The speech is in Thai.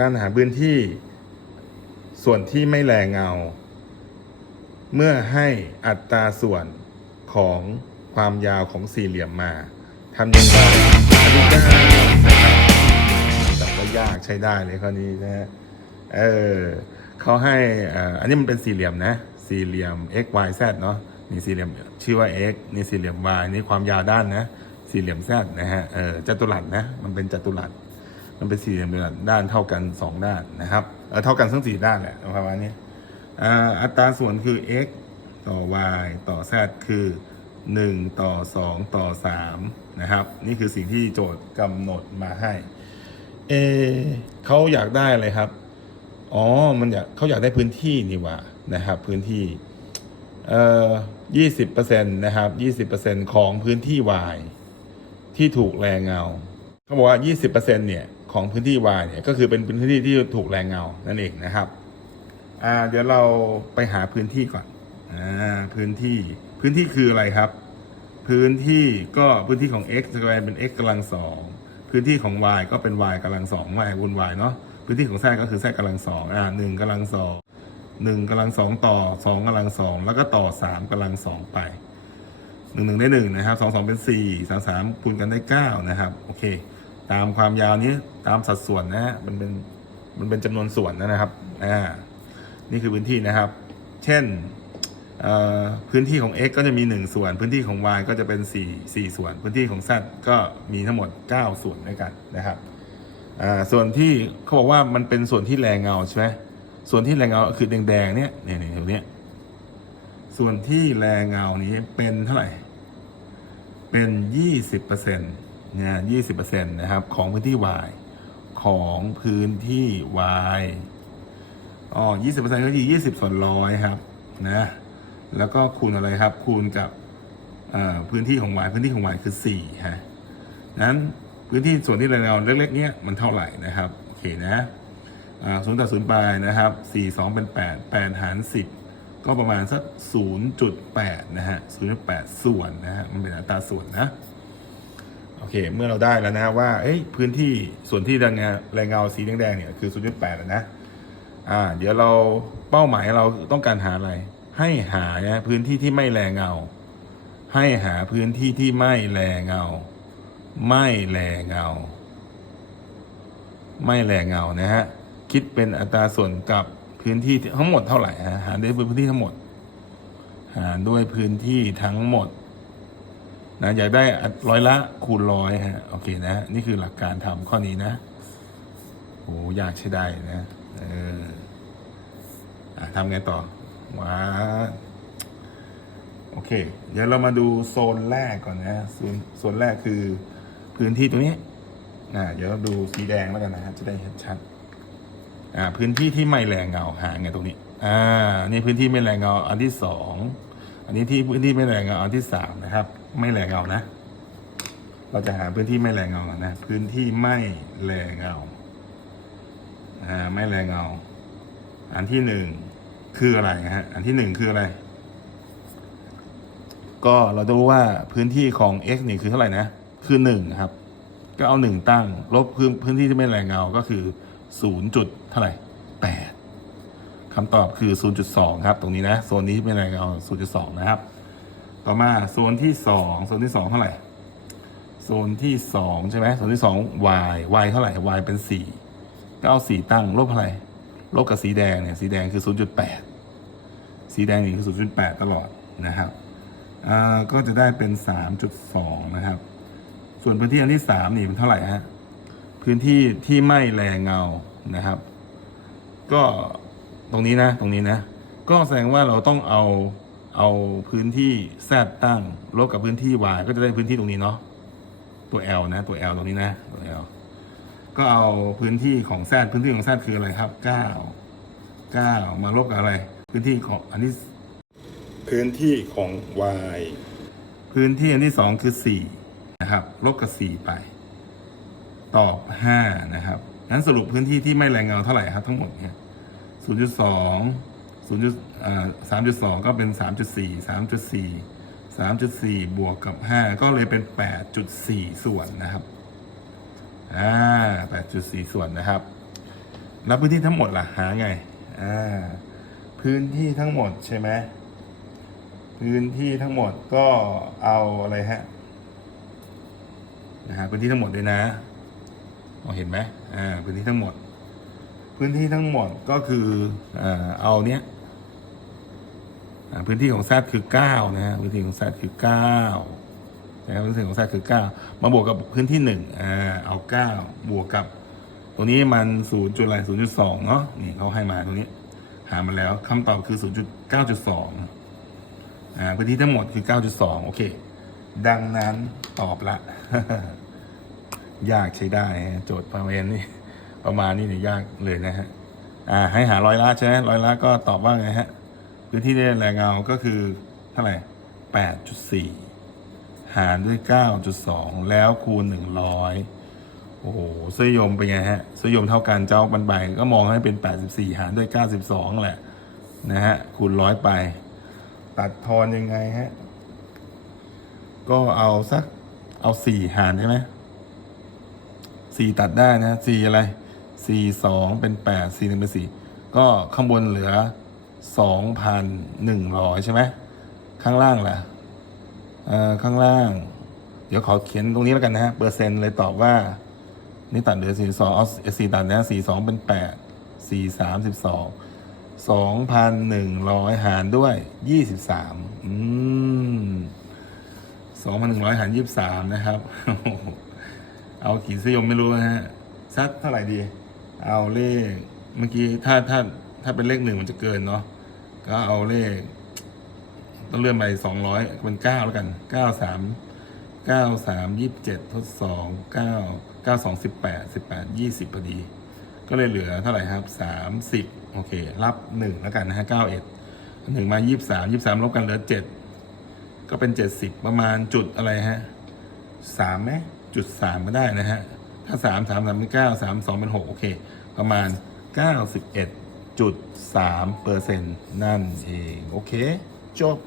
การหาพื้นที่ส่วนที่ไม่แรงเงา เมื่อให้อัตราส่วนของความยาวของสี่เหลี่ยมมาทำยังไงอนุญาตนะครับแต่ว่ายากใช้ได้เลยข้อนี้นะฮะเออเขาให้อ่าอันนี้มันเป็นสี่เหลี่ยมนะ สี่เหลี่ยม x y z เนาะนี่สี่เหลี่ยมชื่อว่า x นี่สี่เหลี่ยม y นี่ความยาวด้านนะ สี่เหลี่ยม z นะฮะเออจัตุรัสนะ มันเป็นจัตุรัส มันเป็นสี่เหลี่ยมด้านเท่ากันสองด้านนะครับเเท่ากันทั้งสี่ด้านแหละประมาณนี้อัตราส่วนคือ x ต่อ y ต่อ z คือ 1 ต่อ 2 ต่อ 3 นะครับ นี่คือสิ่งที่โจทย์กำหนดมาให้ เอเขาอยากได้อะไรครับ อ๋อ มันอยากเขาอยากได้พื้นที่นี่ว่านะครับ พื้นที่ เอ่อยี่สิบเปอร์เซ็นต์นะครับยี่สิบเปอร์เซ็นต์ของพื้นที่ y ที่ถูกแรงเงา เขาบอกว่า20%เนี่ย ของพื้นที่ y เนี่ยก็คือเป็นพื้นที่ที่ถูกแรงเงานั่นเองนะครับอ่าเดี๋ยวเราไปหาพื้นที่ก่อนอ่าพื้นที่พื้นที่คืออะไรครับ พื้นที่ก็พื้นที่ของ x จะกลายเป็น x กำลังสองพื้นที่ของ y ก็เป็น y กำลังสอง y คูณ y เนาะพื้นที่ของ z ก็คือ z กำลังสองอ่าหนึ่งกำลังสองหนึ่งกำลังสองต่อสองกำลังสองแล้วก็ต่อสามกำลังสองไปหนึ่งหนึ่งได้หนึ่งนะครับสองสองเป็นสี่สามสามคูณกันได้เก้านะครับ โอเค ตามความยาวนี้ตามสัดส่วนนะฮะมันเป็นมันเป็นจำนวนส่วนนะครับอ่านี่คือพื้นที่นะครับ เช่นพื้นที่ของ x ก็จะมี 1 ส่วน พื้นที่ของ y ก็จะเป็น 4 4 ส่วน พื้นที่ของ z ก็มีทั้งหมด 9 ส่วนด้วยกันนะครับส่วนที่เขาบอกว่ามันเป็นส่วนที่แรงเงาใช่ไหมส่วนที่แรงเงาคือแดงๆเนี่ยเนี่ยเนี่ยตรงเนี้ยส่วนที่แรงเงานี้เป็นเท่าไหร่ เป็นยี่สิบเปอร์เซ็นต์ นะยี่สิบเปอร์เซ็นต์นะครับ ของพื้นที่ y ของพื้นที่ y อ๋อยี่สิบเปอร์เซ็นต์ก็คือยี่สิบส่วนร้อยครับ นะ แล้วก็คูณอะไรครับ คูณกับพื้นที่ของ y พื้นที่ของ y คือสี่ฮะนั้นพื้นที่ส่วนที่แรงเงาเล็กๆเนี้ยมันเท่าไหร่นะครับ โอเคนะศูนย์ต่อศูนย์ไปนะครับสี่สองเป็นแปดแปดหารสิบก็ประมาณสัก0.8นย์จุดแปดนะฮะ0.8ส่วนนะฮะมันเป็นอัตราส่วนนะ โอเค เมื่อเราได้แล้วนะว่าเอ้ยพื้นที่ส่วนที่แรงเงาแรงเงาสีแดงๆเนี่ยคือ 0.8แล้วนะอ่า เดี๋ยวเราเป้าหมายเราต้องการหาอะไร ให้หานะพื้นที่ที่ไม่แรงเงา ให้หาพื้นที่ที่ไม่แรงเงา ไม่แรงเงา ไม่แรงเงานะฮะคิดเป็นอัตราส่วนกับพื้นที่ทั้งหมดเท่าไหร่ฮะหารด้วยพื้นที่ทั้งหมด หารด้วยพื้นที่ทั้งหมด นะอยากได้ร้อยละคูณร้อยฮะโอเคนะ นี่คือหลักการทำข้อนี้นะโหอยากใช้ได้นะเอออะทำไงต่อว้าโอเค เดี๋ยวเรามาดูโซนแรกก่อนนะโซนโซนแรกคือพื้นที่ตรงนี้อ่าเดี๋ยวเราดูสีแดงแล้วกันนะฮะจะได้เห็นชัดอ่าพื้นที่ที่ไม่แรงเงาหาไงตรงนี้อ่านี่พื้นที่ไม่แรงเงาอันที่สองอันนี้ที่พื้นที่ไม่แรงเงาอันที่สามนะครับ ไม่แรงเงานะ เราจะหาพื้นที่ไม่แรงเงานะ พื้นที่ไม่แรงเงาอ่าไม่แรงเงา อันที่หนึ่งคืออะไรฮะ อันที่หนึ่งคืออะไร ก็เราจะรู้ว่าพื้นที่ของ x นี่คือเท่าไหร่นะ คือหนึ่งครับ ก็เอาหนึ่งตั้ง ลบพื้นพื้นที่ที่ไม่แรงเงา ก็คือศูนย์จุดเท่าไหร่แปดคำตอบคือ 0.2 ครับ ตรงนี้นะ โซนนี้ไม่แรงเงา0.2 นะครับ ต่อมาโซนที่สองโซนที่สองเท่าไหร่ โซนที่สองใช่ไหมโซนที่สอง y y เท่าไหร่ y เป็นสี่ก็เอาสี่ตั้งลบเท่าไหร่ลบกับสีแดงเนี่ยสีแดงคือ 0.8 สีแดงนี่คือ 0.8 ตลอดนะครับก็จะได้เป็น 3.2 นะครับ ส่วนพื้นที่อันที่สามนี่มันเท่าไหร่ฮะพื้นที่ที่ไม่แรงเงานะครับ ก็ตรงนี้นะตรงนี้นะ ก็แสดงว่าเราต้องเอา เอาพื้นที่ z ตั้งลบกับพื้นที่ y ก็จะได้พื้นที่ตรงนี้เนาะตัว L นะ ตัว L ตรงนี้นะตัว L ก็เอาพื้นที่ของ z พื้นที่ของ z คืออะไรครับ 9 9 มาลบกับอะไร พื้นที่ของอันนี้พื้นที่ของ y พื้นที่อันที่สองคือสี่นะครับ ลบกับสี่ไป ตอบห้านะครับงั้นสรุปพื้นที่ที่ไม่แรงเงาเท่าไหร่ครับทั้งหมดเนี่ยศูนย์จุดสอง ศูนย์จุดสามจุดสองก็เป็นสามจุดสี่สามจุดสี่สามจุดสี่บวกกับห้าก็เลยเป็นแปดจุดสี่ส่วนนะครับอ่าแปดจุดสี่ส่วนนะครับ แล้วพื้นที่ทั้งหมดล่ะหาไงอ่าพื้นที่ทั้งหมดใช่ไหมพื้นที่ทั้งหมดก็เอาอะไรฮะนะฮะพื้นที่ทั้งหมดเลยนะมองเห็นไหมอ่าพื้นที่ทั้งหมด พื้นที่ทั้งหมดก็คืออ่าเอาเนี้ย พื้นที่ของแซดคือเก้านะฮะพื้นที่ของแซดคือเก้านะครับพื้นที่ของแซดคือเก้ามาบวกกับพื้นที่หนึ่งอ่าเอาเก้าบวกกับ ตัวนี้มันศูนย์จุดอะไรศูนย์จุดสองเนาะนี่เขาให้มาตรงนี้ หามาแล้วคำตอบคือศูนย์จุดเก้าจุดสองอ่าพื้นที่ทั้งหมดคือเก้าจุดสองโอเค ดังนั้นตอบละ ยากใช้ได้โจทย์ประเวนนี่ประมาณนี้เนี่ยยากเลยนะฮะอ่าให้หาร้อยละใช่ไหมร้อยละก็ตอบว่าไงฮะ พื้นที่ได้แรงเงาก็คือเท่าไหร่แปดจุดสี่หารด้วยเก้าจุดสองแล้วคูณหนึ่งร้อยโอ้โหสยมเป็นไงฮะสยมเท่ากันเจ้าบันใบก็มองให้เป็นแปดสิบสี่หารด้วยเก้าสิบสองแหละ นะฮะ คูณร้อยไป ตัดทอนยังไงฮะ ก็เอาสัก เอาสี่หารใช่ไหมสี่ตัดได้นะสี่อะไรสี่สองเป็นแปดสี่หนึ่งเป็นสี่ก็ข้างบนเหลือ สองพันหนึ่งร้อยใช่ไหมข้างล่างล่ะเออข้างล่าง เดี๋ยวขอเขียนตรงนี้แล้วกันนะฮะเปอร์เซ็นต์เลยตอบว่า นี่ตัดเหลือสี่สองเอาสี่ตัดนะสี่สองเป็นแปดสี่สามสิบสองสองพันหนึ่งร้อยหารด้วยยี่สิบสามอืมสองพันหนึ่งร้อยหารยี่สิบสามนะครับ เอากี่สยมไม่รู้นะฮะ สักเท่าไหร่ดี เอาเลข เมื่อกี้ถ้าถ้า ถ้าเป็นเลขหนึ่งมันจะเกินเนาะก็เอาเลขต้องเลื่อนไปสองร้อยเป็นเก้าแล้วกันเก้าสามเก้าสามยี่สิบเจ็ดทดสองเก้าเก้าสองสิบแปดสิบแปดยี่สิบพอดี ก็เลยเหลือเท่าไหร่ครับสามสิบโอเค รับหนึ่งแล้วกันนะฮะเก้าเอ็ดหนึ่งมายี่สิบสามยี่สิบสามลบกันเหลือเจ็ดก็เป็นเจ็ดสิบประมาณจุดอะไรฮะสามไหมจุดสามก็ได้นะฮะถ้าสามสามสามเป็นเก้าสามสองเป็นหกโอเค ประมาณเก้าสิบเอ็ด จุดสามเปอร์เซ็นต์นั่นเอง โอเค จบ